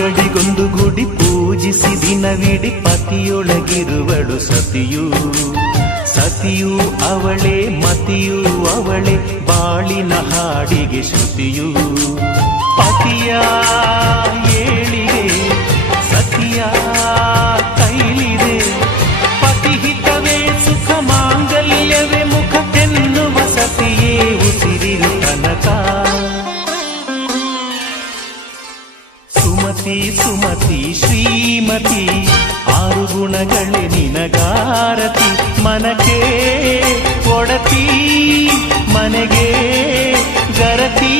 ಅಂಗಡಿಗೊಂದು ಗುಡಿ ಪೂಜಿಸಿ ದಿನವಿಡಿ ಪತಿಯೊಳಗಿರುವಳು ಸತಿಯು. ಸತಿಯು ಅವಳೇ ಮತಿಯು ಅವಳೇ ಬಾಳಿನ ಹಾಡಿಗೆ ಶ್ರುತಿಯು. ಪತಿಯ ಏಳಿಗೆ ಸತಿಯ ಕೈಲಿದೆ. ಪತಿಹಿತವೇ ಸುಖ ಮಾಂಗಲ್ಯವೇ ಮುಖಕ್ಕೆನ್ನುವ ಸತಿಯೇ ಉಸಿರಿರು ತನಕ. ಸುಮತಿ ಸುಮತಿ ಶ್ರೀಮತಿ ಆರು ಗುಣಗಳೇ ನಿನಗಾರತಿ. ಮನಕ್ಕೆ ಒಡತಿ ಮನೆಗೆ ಗರತಿ.